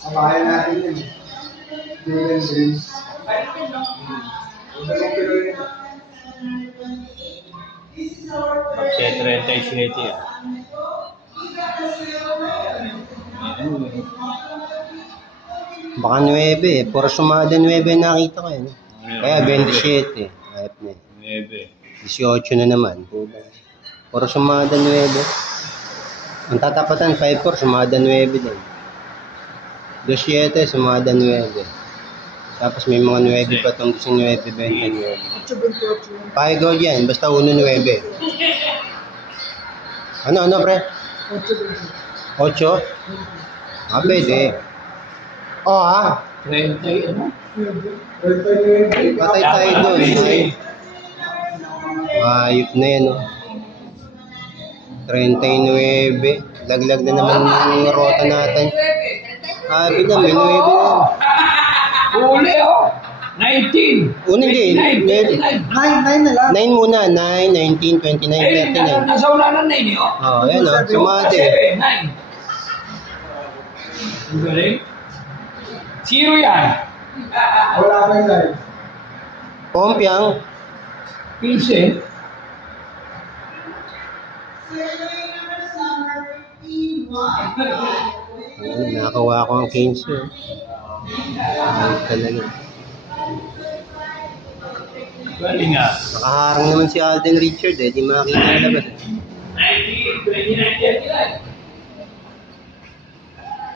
Sabayan natin yun. Julian Dreams. Magsiya 37 yan. Baka 9 eh. Puro sumada 9 nakita ko eh. Kaya 27 eh. Ayop na eh. 18 na naman. Puro sumada 9. Ang tatapatan 5-4, sumada 9 din. 27, sumada 9. Tapos may mga 9 pa itong gusto 9, 29. Pakigaw dyan, basta 1-9. Ano pre? 8? Ah, pwede. Oh ha? 30 ano? Patay tayo doon. Ayop na yan, oh. 39. Laglag na naman yung rota natin. Sabi na, may 9 na. Uli oh! 19! Una hindi. 9 na lang. 9 muna. 9, 19, 29, 39. Nasa wala ng 9 oh. Oo, yan o. Sumate. 9. Ang galing. 0 yan. Wala pa yung live. Pompiang. 15. Nakakuha ko ang 15. Ayos talaga. Galing nga. Nakaharang naman si Alden Richard eh. Di makakita ang labas. 19, 29, 39.